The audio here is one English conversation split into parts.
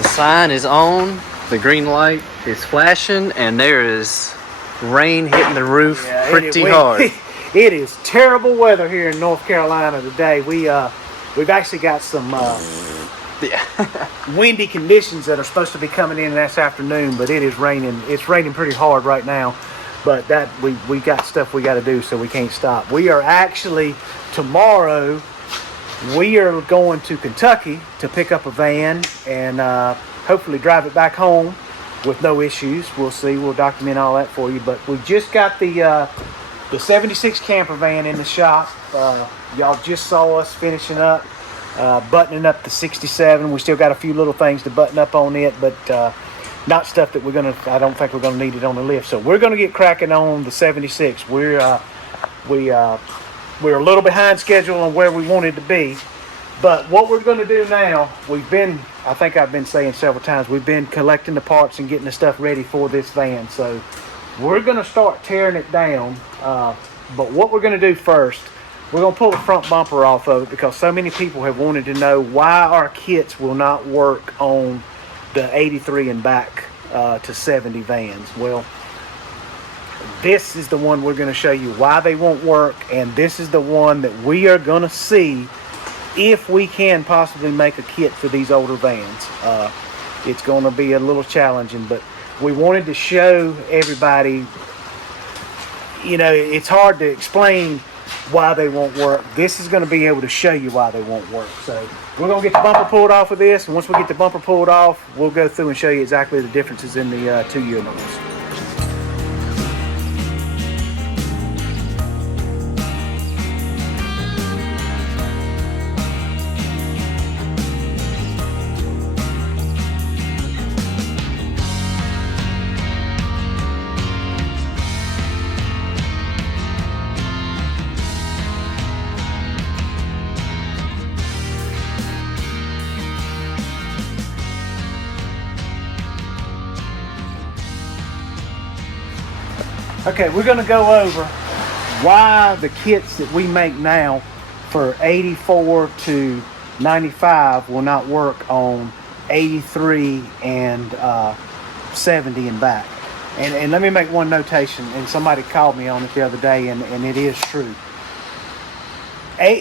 The sign is on, the green light is flashing, and there is rain hitting the roof pretty hard. It is terrible weather here in North Carolina today. We've actually got some windy conditions that are supposed to be coming in this afternoon, but it is raining. It's raining pretty hard right now, but that we got stuff we got to do, so we can't stop. We are actually tomorrow. We are going to Kentucky to pick up a van and hopefully drive it back home with no issues. We'll see. We'll document all that for you. But we just got the 76 camper van in the shop. Y'all just saw us finishing up, buttoning up the 67. We still got a few little things to button up on it, but not stuff that I don't think we're gonna need it on the lift. So we're gonna get cracking on the 76. We're a little behind schedule on where we wanted to be, but what we're going to do now, I think I've been saying several times, we've been collecting the parts and getting the stuff ready for this van. So we're going to start tearing it down, but what we're going to do first, we're going to pull the front bumper off of it because so many people have wanted to know why our kits will not work on the 83 and back to 70 vans. Well, this is the one we're going to show you why they won't work, and this is the one that we are going to see if we can possibly make a kit for these older vans. It's going to be a little challenging, but we wanted to show everybody, it's hard to explain why they won't work. This is going to be able to show you why they won't work. So we're going to get the bumper pulled off of this, and once we get the bumper pulled off, we'll go through and show you exactly the differences in the 2-year models. Okay, we're going to go over why the kits that we make now for 84 to 95 will not work on 83 and 70 and back. And let me make one notation, and somebody called me on it the other day, and it is true.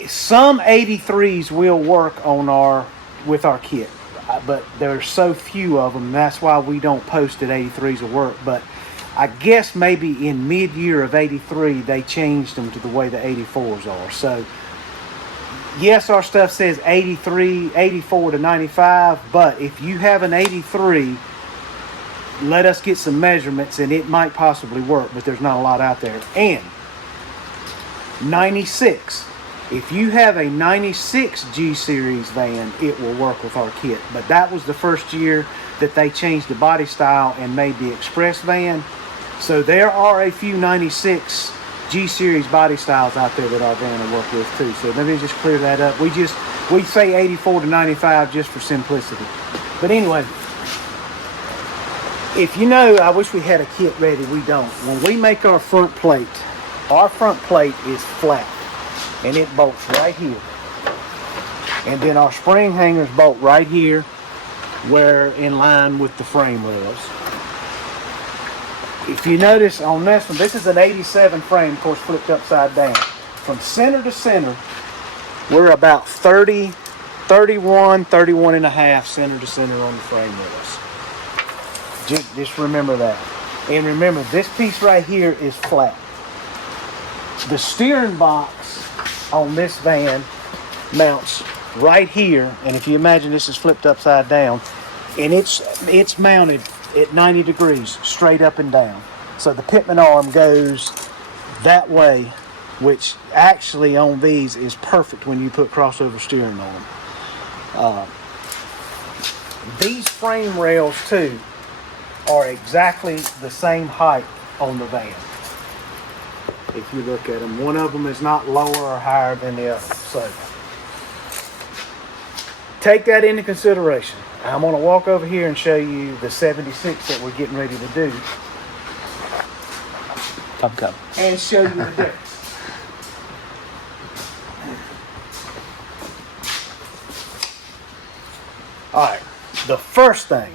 Some 83s will work on with our kit, but there's so few of them. That's why we don't post that 83s will work. But I guess maybe in mid-year of 83, they changed them to the way the 84s are. So, yes, our stuff says 84 to 95, but if you have an 83, let us get some measurements, and it might possibly work, but there's not a lot out there. And 96, if you have a 96 G-Series van, it will work with our kit. But that was the first year that they changed the body style and made the Express van. So there are a few 96 G-Series body styles out there that our van will work with too. So let me just clear that up. We say 84 to 95 just for simplicity. But anyway, if I wish we had a kit ready, we don't. When we make our front plate is flat and it bolts right here. And then our spring hangers bolt right here where in line with the frame rails. If you notice on this one, this is an 87 frame, of course, flipped upside down. From center to center, we're about 31 and a half center to center on the frame rails. Just remember that. And remember, this piece right here is flat. The steering box on this van mounts right here, and if you imagine this is flipped upside down, and it's mounted at 90 degrees, straight up and down. So the pitman arm goes that way, which actually on these is perfect when you put crossover steering on them. These frame rails too are exactly the same height on the van. If you look at them, one of them is not lower or higher than the other. So take that into consideration. I'm going to walk over here and show you the 76 that we're getting ready to do. Come. And show you the difference. All right. the first thing,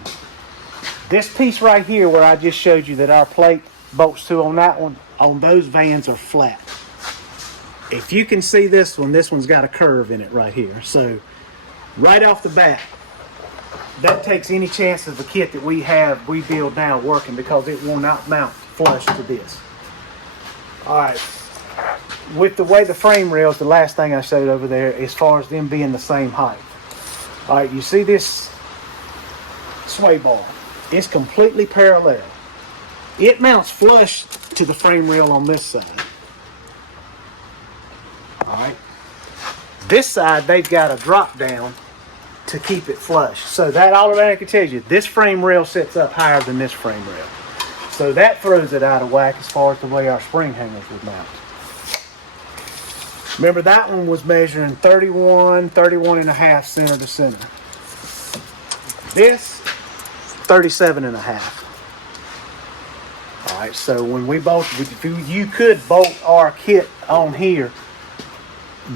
this piece right here where I just showed you that our plate bolts to on that one, on those vans are flat. If you can see this one's got a curve in it right here. So right off the bat, that takes any chance of the kit that we build now working, because it will not mount flush to this. All right, with the way the frame rails, the last thing I showed over there, as far as them being the same height. All right, you see this sway bar? It's completely parallel. It mounts flush to the frame rail on this side. All right. This side, they've got a drop down to keep it flush. So that automatically tells you this frame rail sits up higher than this frame rail. So that throws it out of whack as far as the way our spring hangers would mount. Remember, that one was measuring 31 and a half center to center. This, 37 and a half. All right, so when we bolt, you could bolt our kit on here,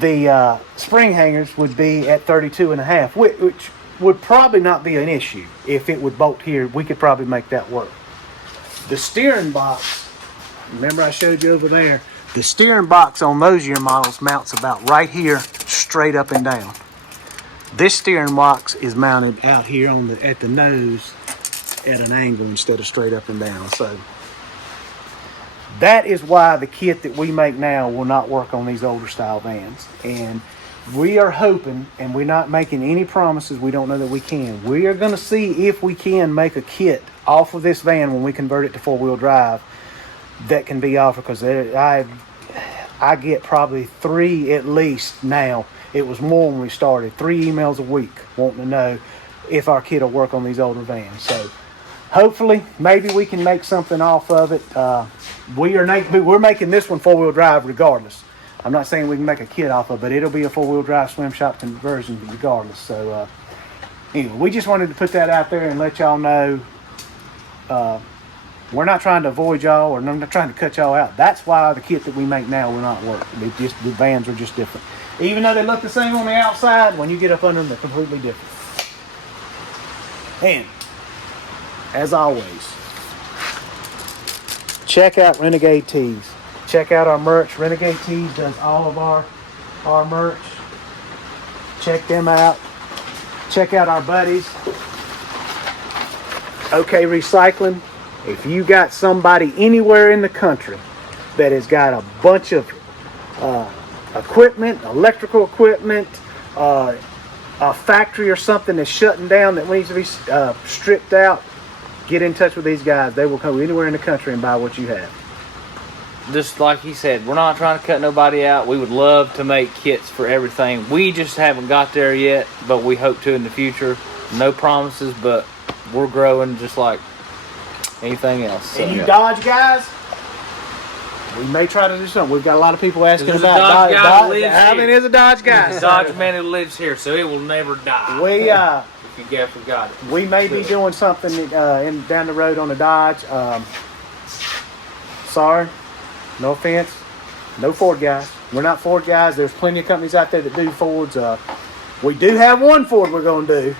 the spring hangers would be at 32 and a half, which would probably not be an issue. If it would bolt here, we could probably make that work. The steering box, remember I showed you over there, the steering box on those year models mounts about right here, straight up and down. This steering box is mounted out here on at the nose at an angle instead of straight up and down. So that is why the kit that we make now will not work on these older style vans. And we are hoping, and we're not making any promises, we don't know that we can. We are going to see if we can make a kit off of this van when we convert it to four-wheel drive that can be offered, because I get probably 3 at least now. It was more when we started. 3 emails a week wanting to know if our kit will work on these older vans. So hopefully, maybe we can make something off of it. We're making this one four-wheel drive regardless. I'm not saying we can make a kit off of it, but it'll be a four-wheel drive swim shop conversion regardless. So anyway, we just wanted to put that out there and let y'all know. We're not trying to avoid y'all, or I'm not trying to cut y'all out. That's why the kit that we make now will not work. The vans are just different. Even though they look the same on the outside, when you get up under them, they're completely different. And as always, check out Renegade Tees. Check out our merch. Renegade Tees does all of our merch. Check them out. Check out our buddies. OK Recycling. If you got somebody anywhere in the country that has got a bunch of equipment, electrical equipment, a factory or something that's shutting down that needs to be stripped out, get in touch with these guys. They will come anywhere in the country and buy what you have. Just like he said, we're not trying to cut nobody out. We would love to make kits for everything. We just haven't got there yet, but we hope to in the future. No promises, but we're growing just like anything else. So, and you Dodge guys, we may try to do something. We've got a lot of people asking about Dodge. Alvin is a Dodge guy. He's a Dodge man who lives here, so it will never die. If you forgot it. We may be doing something down the road on a Dodge. Sorry, no offense, no Ford guys. We're not Ford guys. There's plenty of companies out there that do Fords. We do have one Ford we're going to do.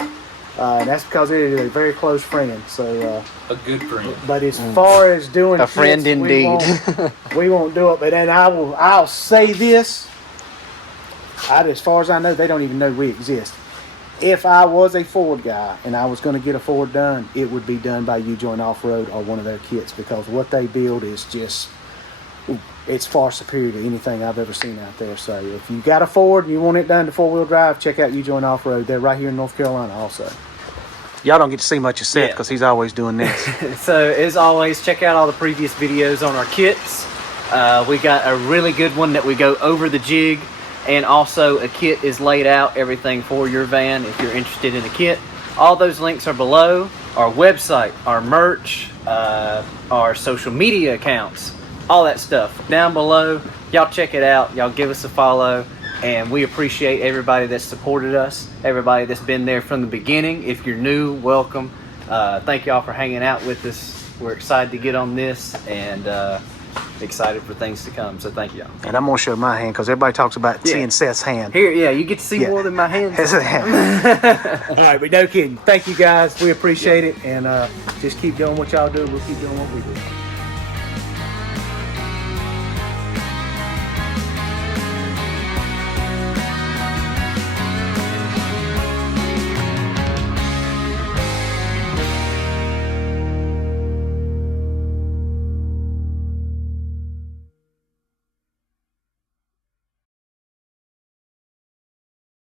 And that's because it is a very close friend. So a good friend. But as far as doing a friend kits, indeed, we won't do it. But then I'll say this. As far as I know, they don't even know we exist. If I was a Ford guy and I was going to get a Ford done, it would be done by U-Joint Off-Road or one of their kits, because what they build is just, it's far superior to anything I've ever seen out there. So if you got a Ford and you want it done to four-wheel drive, check out U-Joint Off-Road. They're right here in North Carolina also. Y'all don't get to see much of Seth because he's always doing this. So as always, check out all the previous videos on our kits. We got a really good one that we go over the jig, and also a kit is laid out, everything for your van if you're interested in a kit. All those links are below. Our website, our merch, our social media accounts, all that stuff down below. Y'all check it out. Y'all give us a follow. And we appreciate everybody that's supported us, everybody that's been there from the beginning. If you're new, welcome. Thank y'all for hanging out with us. We're excited to get on this, and excited for things to come. So thank y'all. And I'm gonna show my hand because everybody talks about seeing Seth's hand. Here, yeah, you get to see Yeah. more than my hands. His hand. All right, but no kidding. Thank you guys. We appreciate it, and just keep doing what y'all do. We'll keep doing what we do.